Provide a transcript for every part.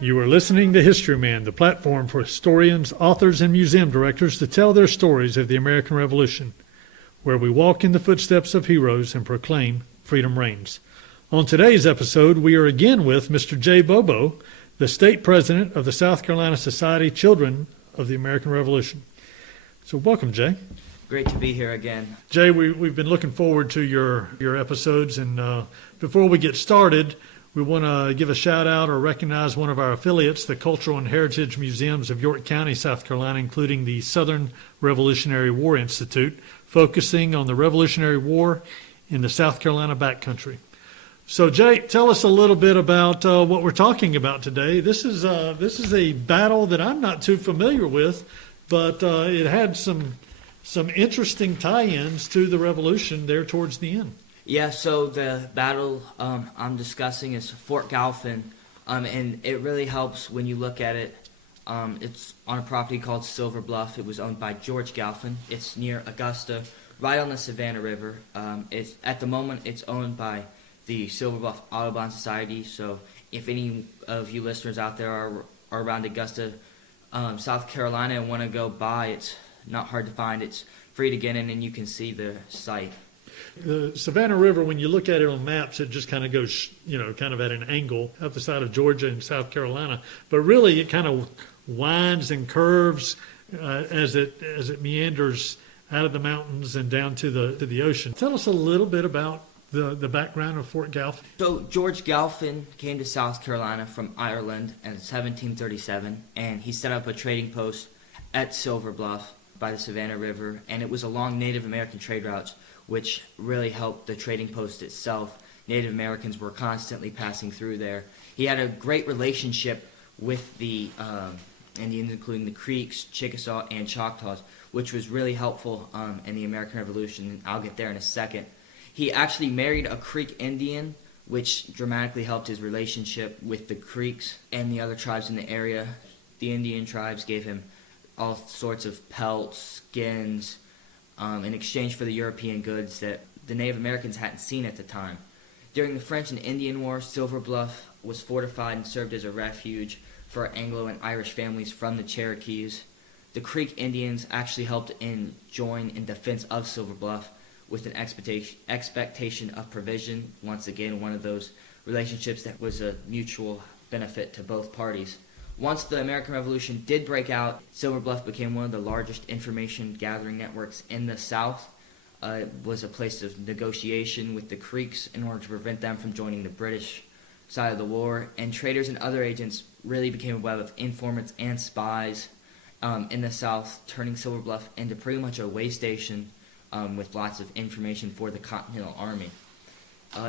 You are listening to Historyman, the platform for historians, authors, and museum directors to tell their stories of the American Revolution, where we walk in the footsteps of heroes and proclaim freedom reigns. On today's episode, we are again with Mr. J Bobo, the state president of the South Carolina Society Children of the American Revolution. So welcome, Jay. Great to be here again. Jay, we've been looking forward to your episodes, and before we get started, we want to give a shout out or recognize one of our affiliates, the Cultural and Heritage Museums of York County, South Carolina, including the Southern Revolutionary War Institute, focusing on the Revolutionary War in the South Carolina backcountry. So, Jay, tell us a little bit about what we're talking about today. This is a battle that I'm not too familiar with, but it had some interesting tie-ins to the Revolution there towards the end. Yeah, so the battle I'm discussing is Fort Galphin, and it really helps when you look at it. It's on a property called Silver Bluff. It was owned by George Galphin. It's near Augusta, right on the Savannah River. At the moment, it's owned by the Silver Bluff Audubon Society. So if any of you listeners out there are around Augusta, South Carolina, and want to go by, it's not hard to find. It's free to get in, and you can see the site. The Savannah River, when you look at it on maps, it just kind of goes, kind of at an angle up the side of Georgia and South Carolina. But really, it kind of winds and curves as it meanders out of the mountains and down to the ocean. Tell us a little bit about the background of Fort Galphin. So George Galphin came to South Carolina from Ireland in 1737, and he set up a trading post at Silver Bluff by the Savannah River, and it was along Native American trade routes, which really helped the trading post itself. Native Americans were constantly passing through there. He had a great relationship with the Indians, including the Creeks, Chickasaw, and Choctaws, which was really helpful in the American Revolution, and I'll get there in a second. He actually married a Creek Indian, which dramatically helped his relationship with the Creeks and the other tribes in the area. The Indian tribes gave him all sorts of pelts, skins, in exchange for the European goods that the Native Americans hadn't seen at the time. During the French and Indian War, Silver Bluff was fortified and served as a refuge for Anglo and Irish families from the Cherokees. The Creek Indians actually helped join in defense of Silver Bluff with an expectation of provision. Once again, one of those relationships that was a mutual benefit to both parties. Once the American Revolution did break out, Silver Bluff became one of the largest information gathering networks in the South. It was a place of negotiation with the Creeks in order to prevent them from joining the British side of the war, and traders and other agents really became a web of informants and spies in the South, turning Silver Bluff into pretty much a way station with lots of information for the Continental Army.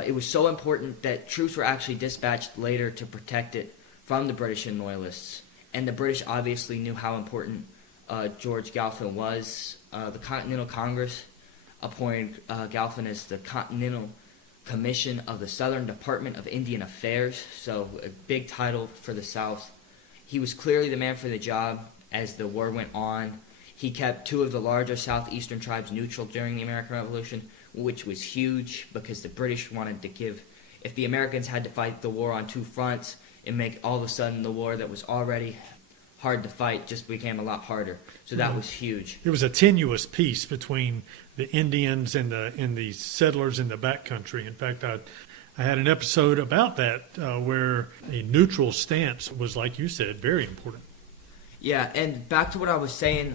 It was so important that troops were actually dispatched later to protect it from the British and Loyalists. And the British obviously knew how important George Galphin was. The Continental Congress appointed Galphin as the Continental Commission of the Southern Department of Indian Affairs, so a big title for the South. He was clearly the man for the job as the war went on. He kept two of the larger southeastern tribes neutral during the American Revolution, which was huge because the British wanted to if the Americans had to fight the war on two fronts, and make all of a sudden the war that was already hard to fight just became a lot harder. So that was huge. It was a tenuous peace between the Indians and the settlers in the backcountry. In fact, I had an episode about that where a neutral stance was, like you said, very important. Yeah, and back to what I was saying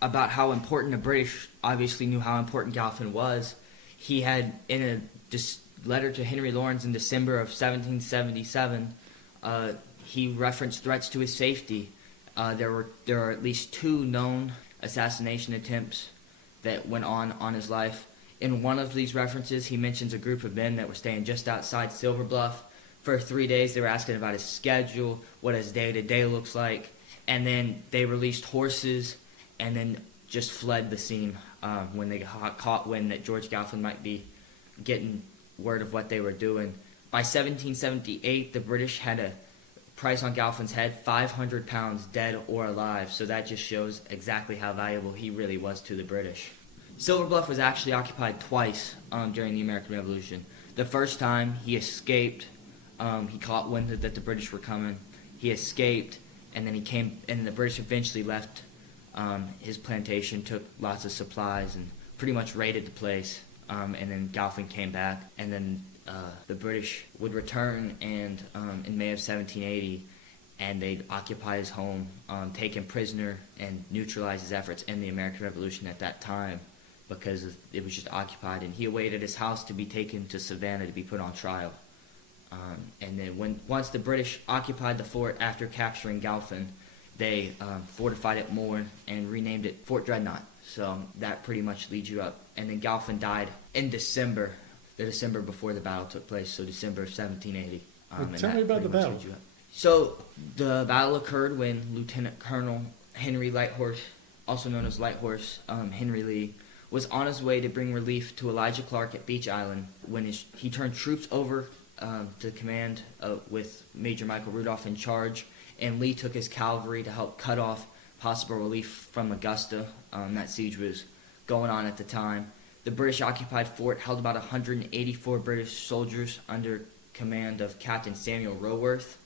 about how important the British obviously knew how important Galphin was. He had, in a letter to Henry Lawrence in December of 1777, he referenced threats to his safety. There are at least two known assassination attempts that went on his life. In one of these references, he mentions a group of men that were staying just outside Silver Bluff. For 3 days, they were asking about his schedule, what his day-to-day looks like, and then they released horses and then just fled the scene when they caught wind that George Galphin might be getting word of what they were doing. By 1778, the British had a price on Galphin's head, 500 pounds dead or alive, so that just shows exactly how valuable he really was to the British. Silver Bluff was actually occupied twice during the American Revolution. The first time he escaped, he caught wind that the British were coming. He escaped, and then he came, and the British eventually left his plantation, took lots of supplies, and pretty much raided the place. And then Galphin came back, and then the British would return, and in May of 1780, and they'd occupy his home, take him prisoner, and neutralize his efforts in the American Revolution at that time, because it was just occupied, and he awaited his house to be taken to Savannah to be put on trial. And then once the British occupied the fort after capturing Galphin, they fortified it more and renamed it Fort Dreadnought. So that pretty much leads you up. And then Galphin died in December, the December before the battle took place, so December of 1780. Tell me about the battle. So the battle occurred when Lieutenant Colonel Henry Lighthorse, also known as Lighthorse Henry Lee, was on his way to bring relief to Elijah Clark at Beach Island when he turned troops over to command with Major Michael Rudolph in charge, and Lee took his cavalry to help cut off possible relief from Augusta. That siege was going on at the time. The British occupied fort held about 184 British soldiers under command of Captain Samuel Roworth.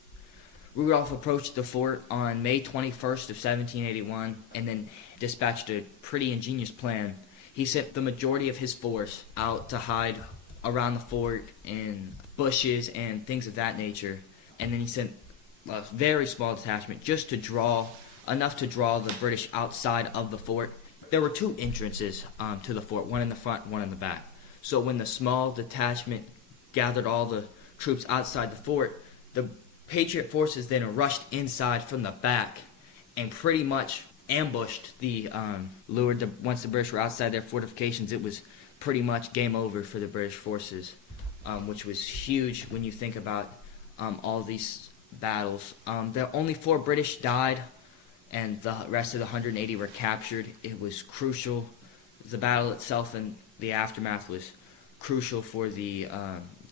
Rudolph approached the fort on May 21st of 1781 and then dispatched a pretty ingenious plan. He sent the majority of his force out to hide around the fort in bushes and things of that nature, and then he sent a very small detachment just to draw enough to draw the British outside of the fort. There were two entrances to the fort, one in the front, one in the back. So when the small detachment gathered all the troops outside the fort, the Patriot forces then rushed inside from the back and pretty much ambushed once the British were outside their fortifications. It was pretty much game over for the British forces, which was huge when you think about all these battles. Only 4 British died, and the rest of the 180 were captured. It was crucial. The battle itself and the aftermath was crucial for the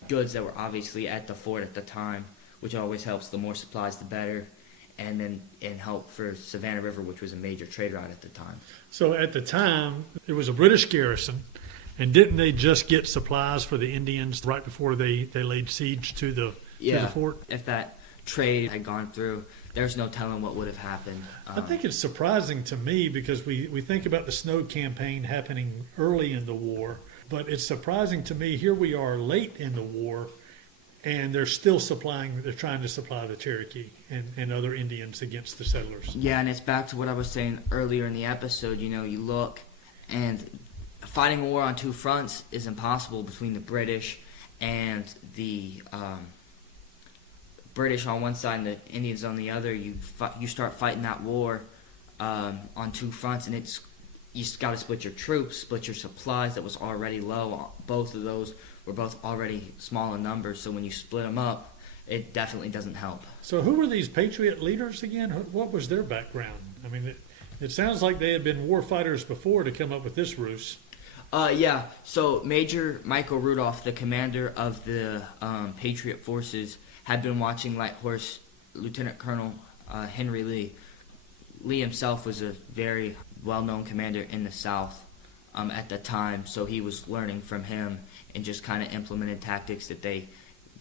goods that were obviously at the fort at the time, which always helps. The more supplies, the better. And help for Savannah River, which was a major trade route at the time. So at the time, it was a British garrison, and didn't they just get supplies for the Indians right before they laid siege to the fort? If that trade had gone through, there's no telling what would have happened. I think it's surprising to me because we think about the Snow Campaign happening early in the war, but it's surprising to me, here we are late in the war, and they're trying to supply the Cherokee and other Indians against the settlers. Yeah, and it's back to what I was saying earlier in the episode. You look, and fighting a war on two fronts is impossible between the British and the British on one side and the Indians on the other. You start fighting that war on two fronts, and you just got to split your troops, split your supplies that was already low. Both of those were both already small in numbers, so when you split them up, it definitely doesn't help. So who were these Patriot leaders again? What was their background? I mean, it sounds like they had been war fighters before to come up with this ruse. Yeah, so Major Michael Rudolph, the commander of the Patriot forces, had been watching Lighthorse Lieutenant Colonel Henry Lee. Lee himself was a very well-known commander in the South at the time, so he was learning from him and just kind of implemented tactics that they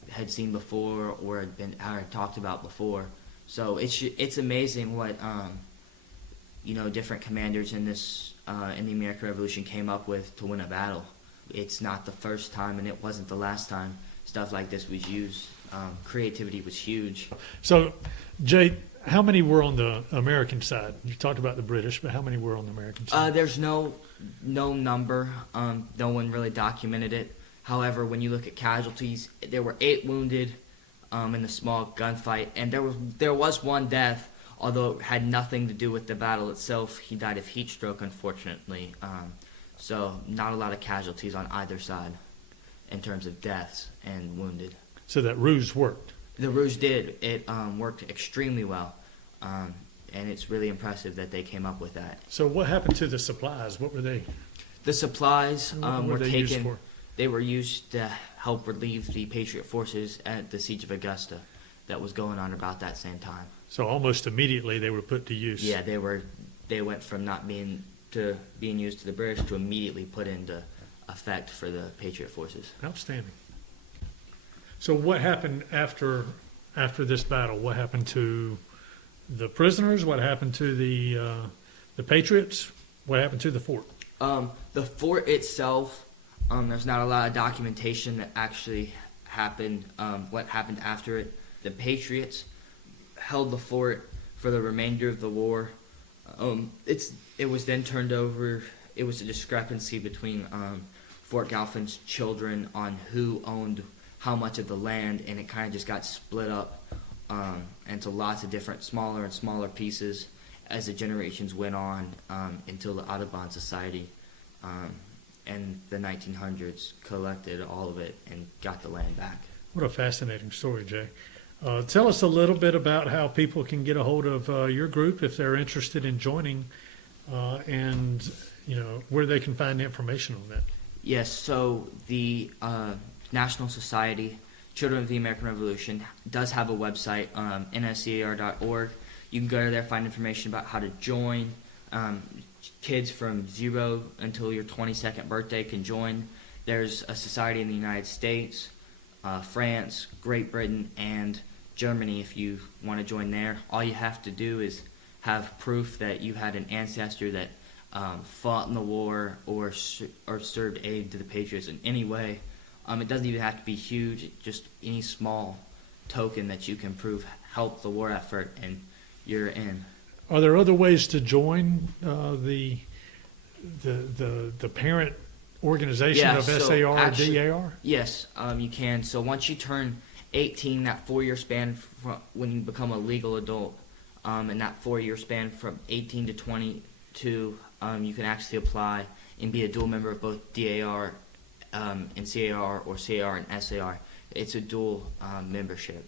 had seen before or had talked about before. So it's amazing what different commanders in the American Revolution came up with to win a battle. It's not the first time, and it wasn't the last time stuff like this was used. Creativity was huge. So, Jay, how many were on the American side? You talked about the British, but how many were on the American side? There's no number. No one really documented it. However, when you look at casualties, there were 8 wounded in the small gunfight, and there was one death, although it had nothing to do with the battle itself. He died of heat stroke, unfortunately. So not a lot of casualties on either side in terms of deaths and wounded. So that ruse worked. The ruse did. It worked extremely well, and it's really impressive that they came up with that. So what happened to the supplies? What were they? The supplies were taken. Used for? They were used to help relieve the Patriot forces at the Siege of Augusta that was going on about that same time. So almost immediately they were put to use. Yeah, they went from not being used to the British to immediately put into effect for the Patriot forces. Outstanding. So what happened after this battle? What happened to the prisoners? What happened to the Patriots? What happened to the fort? The fort itself, there's not a lot of documentation that actually happened. What happened after it? The Patriots held the fort for the remainder of the war. It was then turned over. It was a discrepancy between Fort Galphin's children on who owned how much of the land, and it kind of just got split up into lots of different smaller and smaller pieces as the generations went on until the Audubon Society and the 1900s collected all of it and got the land back. What a fascinating story, Jay. Tell us a little bit about how people can get a hold of your group if they're interested in joining, and where they can find information on that. Yes, so the National Society, Children of the American Revolution, does have a website, nscar.org. You can go there, find information about how to join. Kids from 0 until your 22nd birthday can join. There's a society in the United States, France, Great Britain, and Germany if you want to join there. All you have to do is have proof that you had an ancestor that fought in the war or served aid to the Patriots in any way. It doesn't even have to be huge, just any small token that you can prove helped the war effort, and you're in. Are there other ways to join the parent organization of SAR or DAR? Yes, you can. So once you turn 18, that 4-year span when you become a legal adult, and that 4-year span from 18 to 22, you can actually apply and be a dual member of both DAR and CAR, or CAR and SAR. It's a dual membership.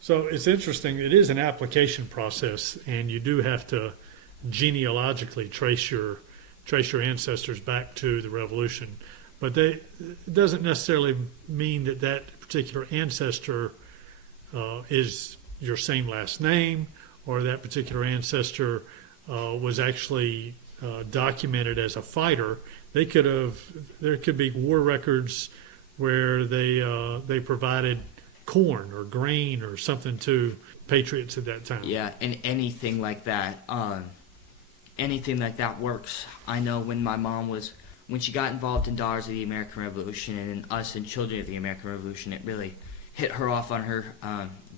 So it's interesting. It is an application process, and you do have to genealogically trace your ancestors back to the Revolution. But it doesn't necessarily mean that particular ancestor is your same last name, or that particular ancestor was actually documented as a fighter. There could be war records where they provided corn or grain or something to patriots at that time. Yeah, and anything like that works. I know when my mom when she got involved in Daughters of the American Revolution and in Us and Children of the American Revolution, it really hit her off on her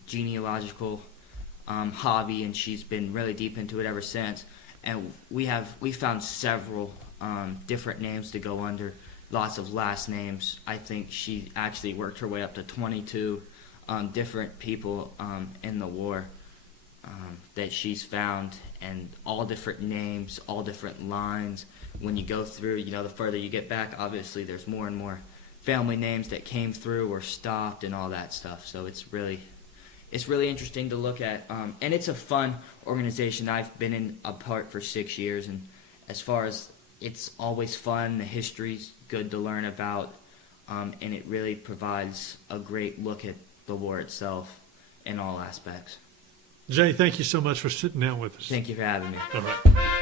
genealogical hobby, and she's been really deep into it ever since. And we found several different names to go under, lots of last names. I think she actually worked her way up to 22 different people in the war that she's found, and all different names, all different lines. When you go through, the further you get back, obviously there's more and more family names that came through or stopped and all that stuff. So it's really interesting to look at, and it's a fun organization. I've been a part for 6 years, and as far as it's always fun, the history's good to learn about, and it really provides a great look at the war itself in all aspects. Jay, thank you so much for sitting down with us. Thank you for having me. All right.